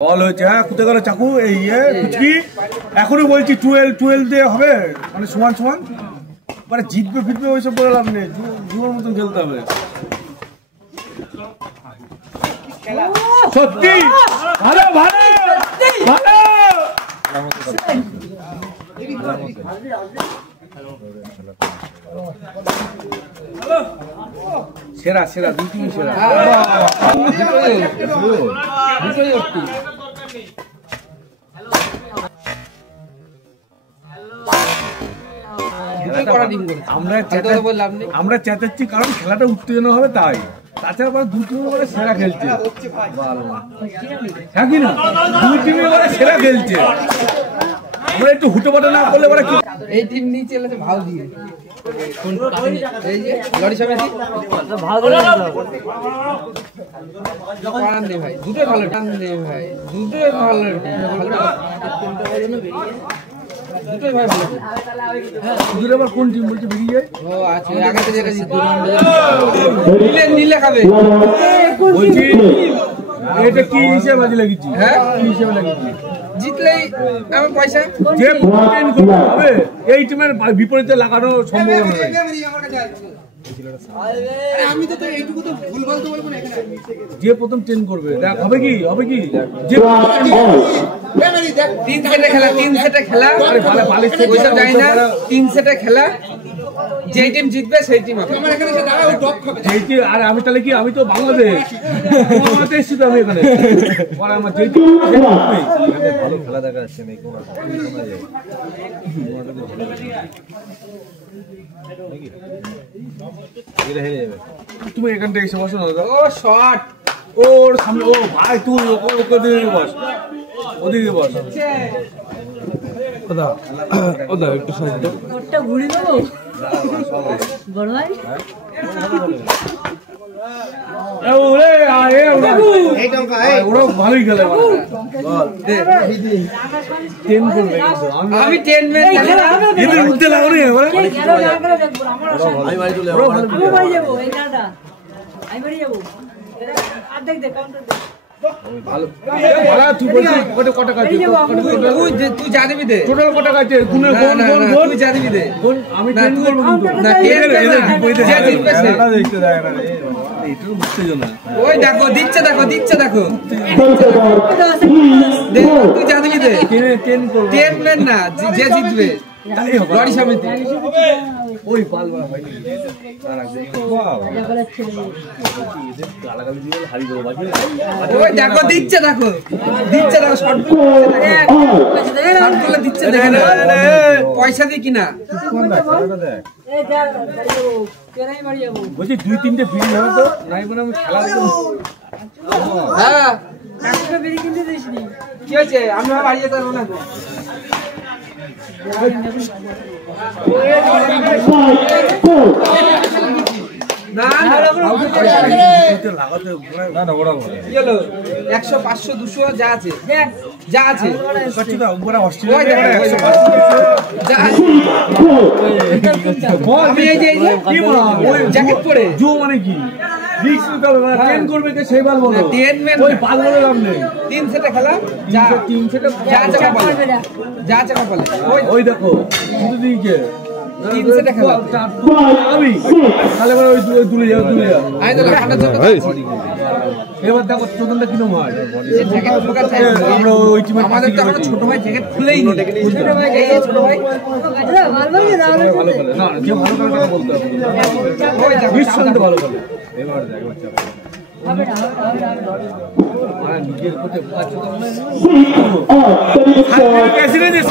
বল হয়েছে। হ্যাঁ, কোথায় গেল চাকু? এই কুচকি এখনই বলছি 12 দিয়ে হবে, মানে সমান সমান, মানে জিতবে ফিরবে ওইসব বলে লাভ নেই, জুয়ার মতন খেলতে হবে। সত্যি ভালো ভালো ভালো, সেরা সেরা, দুই টিমই সেরা। আমরা চেঁচাচ্ছি কারণ খেলাটা উত্তেজনা হবে, তাই। তাছাড়া আবার দুই টিমের বলে সেরা খেলছে, হ্যাঁ কি না? দুই টিমের বলে সেরা খেলছে, আমরা একটু হুটোপাটা না করলে বলে কি এই টিম নিচে এলে ভালো দিয়ে এই যে লড়ি সমিতি ভালো টান দে ভাই, দুটোই ভালো টান দে ভাই, দুটোই ভালো, দুটোই ভাই ভালো। দুটোর আবার কোন টিম বলছে বেরিয়ে যায়? ও আচ্ছা, আগে থেকে যেটা নিলে নিলে খাবে বলছি, এটা কি হিসেবে বাজি লাগিয়েছি? হ্যাঁ, কি হিসেবে লাগিয়েছি? জিতলেই আমার পয়সা, যে হবে এই টিমের বিপরীতে লাগানো সম্ভব নয়। আমি তো এইটুকু তো ভুল বলতে বলবো না, এখানে যে প্রথম 10 করবে দেখ হবে কি হবে কি, যে 3 সেটে খেলা, 3 সেটে খেলা, আরে ভালো ভালো ওইসব যাই না, 3 সেটে খেলা, যেই টিম জিতবে সেই টিম হবে। আমার এখানে দাঁড়াও ডক খাবে যেই টিম, আর আমি তাহলে কি, আমি তো বাংলাদেশ, বাংলাদেশ শুধু আমি এখানে, আর আমার যেই টিম ভালো খেলা দেখা যাচ্ছে না, কোন তুমি এখান থেকে এসে বসো না। ও শট, ওর সামনে, ও ভাই তুই ওদিকে বস, ওদিকে বস। ওদা ওদা একটু সাহায্য, ওটা ঘুরে দেবো বড় ভাই। ওরা ভালোই খেলে, আমি 10 ম্যাচ উঠতে লাগো নি, তুই জানিবি দে টোটাল কটা কাছে তুই জানিবি দে, আমি 10 করব কিন্তু ওই দেখো দিচ্ছে, দেখো দিচ্ছে, দেখো তুই জানিবি দে 10 ম্যান না, যে জিতবে লড়ি সমিতি। ওই পালবা ভাই ওই দেখো দিচ্ছে, দেখো দিচ্ছে, দেখো শর্ট গুলো দিচ্ছে, দেখে না পয়সা দিয়ে কিনা। বলছি 2-3টে বিল হবে তো নাই, মানে আমি খেলা দেখবো। হ্যাঁ কি হয়েছে, আমি বাড়ি যেতে পারবো না। না 100 500 200 যা আছে, যা আছে আমি এই যে জ্যাকেট পরে জো মানে কি রিস্ক নিতে হবে, 10 করবে কে সেই বল বলো, 10 ম্যান ওই পাল বলে লাভ নেই। 3 সেটে খেলা, যা 3 সেটে যা চাকা বলে, যা চাকা বলে, ওই দেখো শুধু দিকে 3 সেটে খেলা আমি তাহলে ওই দূরে যাও আই তো হাঁটার জন্য। এবার দেখো চোদনটা কিরকম হয়, জ্যাকেট খোলা চাই আমরা ওই টিমে আমাদের তো এখন ছোট ভাই জ্যাকেট খুলেই নি, ছোট ভাই এই ছোট ভাই ভালো খেলে না, যে ভালো করে কথা বলতে হবে, ওই দেখো নিঃসন্দেহে ভালো খেলে। এবার দেখ নিজের কোথায়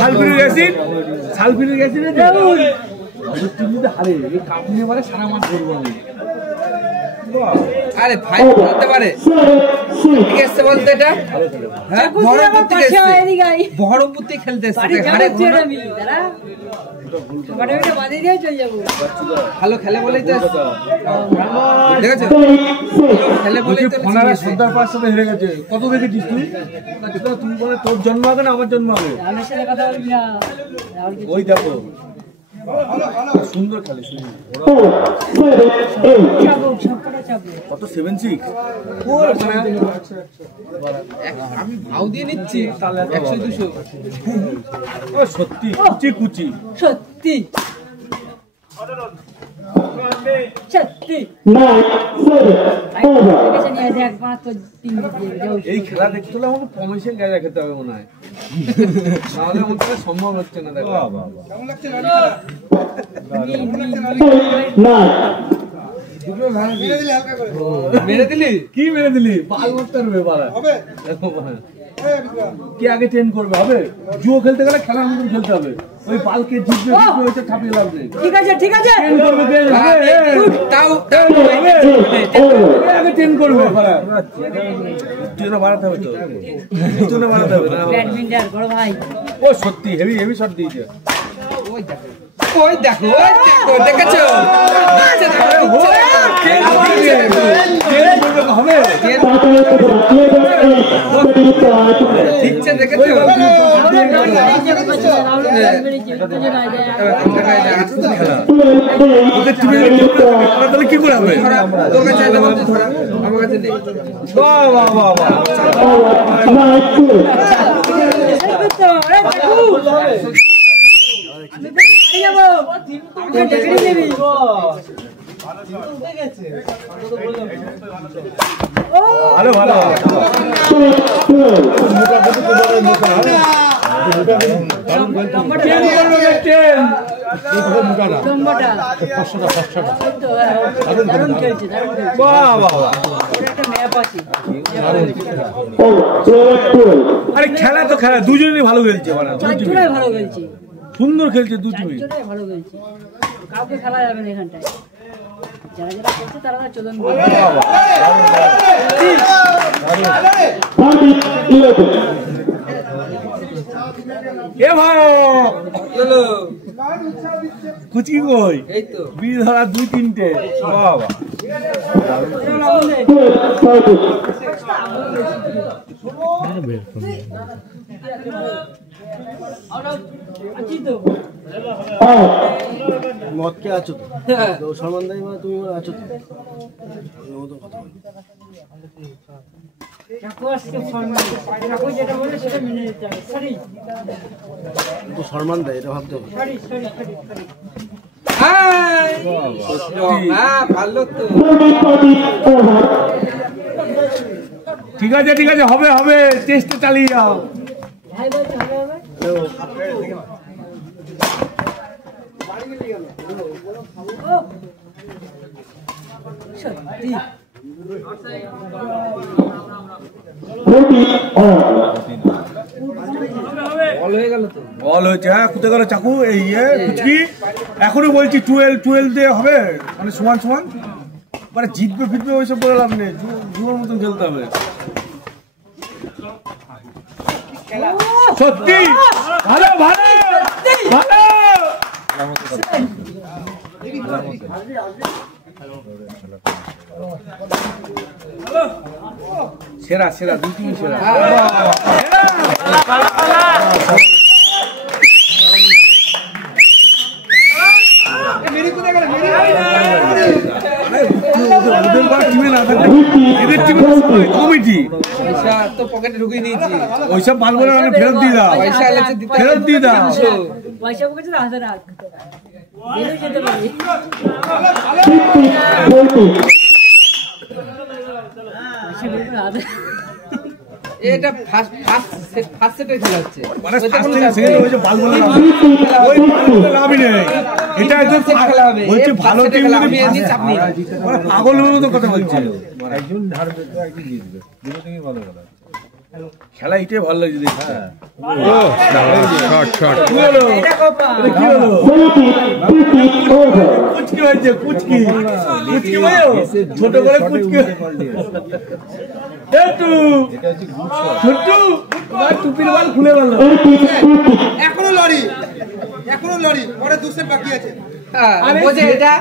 সালফিউরিক অ্যাসিড হারে কাপ নিয়ে বলে সারা মাস করবো আমি। আরে ভাই বলতে পারে ঠিক আছে বলতে, এটা হ্যাঁ বহরমপুর থেকে খেলতে এসেছে, ভালো খেলে বলেই তো দেখেছো, খেলে বলেই তো সর্দার পাঁচ সাথে হেরে গেছে। কত দেখেছিস তুই? তুই বলে তোর জন্ম আগে না আমার জন্ম আগে? ওই দেখো সুন্দর খেলে কত 7-6 আমি ভাও দিয়ে নিচ্ছি 100-200 সত্যি কুচি কুচি সত্যি সত্যি এই খেলা দেখতে হলে আমাকে কমিশন গাঁজা খেতে হবে মনে হয় নাহলে আমার পক্ষে সম্ভব হচ্ছে না দেখো মেরে দিলি কি মেরে দিলি পাল মারতে হবে বাড়া কি আগে ট্রেন করবে হবে জুয়ো খেলতে গেলে খেলার মতন খেলতে হবে ওই পালকে জিতবে জিতবে হচ্ছে ছাপিয়ে লাভ নেই ঠিক আছে ট্রেন করবে তাও আগে ট্রেন করবে বাড়া ট্রেনও বাড়াতে হবে তো ট্রেনও বাড়াতে হবে না ব্যাডমিন্টন বড় ভাই ও সত্যি হেভি হেভি শট দিয়েছে ওই দেখো দেখেছো হবে ঠিকছে দেখেছো তাহলে কি করে হবে তোর কাছে আমার কাছে নেই ভালো ভালো আরে খেলা তো খেলা দুজনেই ভালো খেলছে ভালো খেলছি সুন্দর খেলছে দুজনেই ভালো খেলছি কাউকে খেলা যাবে না এখানটায় যারা যারা খেলছে তারা চলন এ ভাই কুচি কই এই তো বি ধরা 2-3টে বাবা মদ কে আছো তো সলমান দাই মানে তুমি আছো তো সলমান দাই এটা ভাবতে হবে ভালো তো ঠিক আছে হবে হবে চেষ্টা চালিয়ে যাও সত্যি বল হয়েছে হ্যাঁ কোথায় গেল চাকু এই কুচকি এখনো বলছি 12 দিয়ে হবে মানে সমান সমান মানে জিতবে ফিরবে ওইসব বলে লাভ নেই জুয়োর মতন খেলতে হবে সত্যি ভালো ভালো ভালো সেরা সেরা দুই টিম সেরা কমিটি তো পকেটে ঢুকিয়ে নিয়েছি ওইসব মাল বলে ফেরত দিয়ে দাও ফেরত দিয়ে দাও পয়সা পকেটে হাতে রাখ যেতে পারি এটা ফার্স্ট সেটের খেলা হচ্ছে মানে ফার্স্ট থেকে সেকেন্ড হয়েছে বাল বলে ওই লাভই নেই এটা একদম খেলা হবে বলছে ভালো টিম আমি এমনি চাপ নেই মানে পাগলের মতো কথা বলছে একজন হারবে তো একজন জিতবে দুটো টিমই ভালো খেলা খেলা এটাই ভালো লাগছে দেখতে শট শট কি হলো এটা কোপা কি হলো কুচকি হয়েছে কুচকি কুচকি ভাইও ছোট করে কুচকি একটু ছোট আর টুপির বাল খুলে গেল এখনো লড়ি পরে দুসের বাকি আছে আরে বোঝে এটা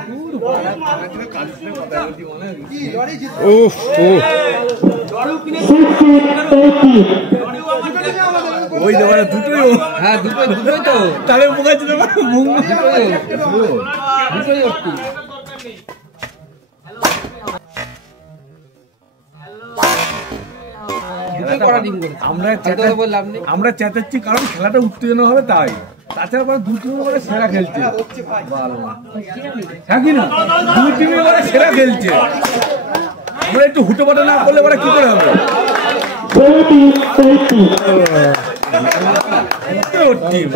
কি লড়ি জিতবে উফ উফ লড়িও কিনে ওই দেওয়ারে দুটোই হ্যাঁ দুটোই তো তাহলে বোকাচ্ছি দুটোই ওটি আমরা চেঁচাচ্ছি কারণ খেলাটা উত্তেজনা হবে তাই, তাছাড়া দু টিমে করে সেরা খেলছে, হ্যাঁ কি না, দু টিমে করে সেরা খেলছে, আমরা একটু হুটোপাটা না করলে ওরা কি করে হবে?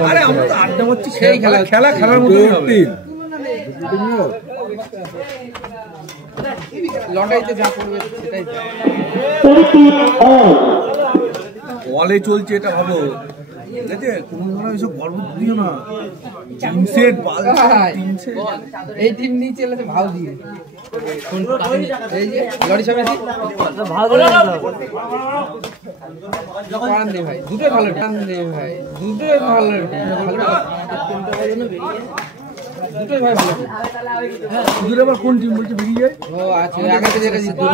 আরে আমরা তো আড্ডা মারছি, সেই খেলা খেলার মতোই হবে। লড়াইতে যা করবে সেটাই বলে চলছে, এটা ভাবো ঠিক আছে, কোনো মনে ওইসব গর্ব দিও না, 3 সেট বাল 3 সেট এই টিম নিয়ে চলেছে ভাও দিয়ে এই যে লড়ি সমিতি ভালো করে পারান দে ভাই, দুটোই ভালো টান দে ভাই, দুটোই ভালো দুটোই ভাই ভালো। দূরে আবার কোন টিম বলছে বেরিয়ে যায়? ও আচ্ছা, আগে থেকে যেটা জিতবে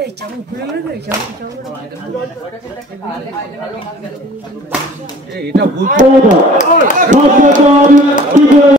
এই চামচ খুলে গেল, চামচ এটা বলতে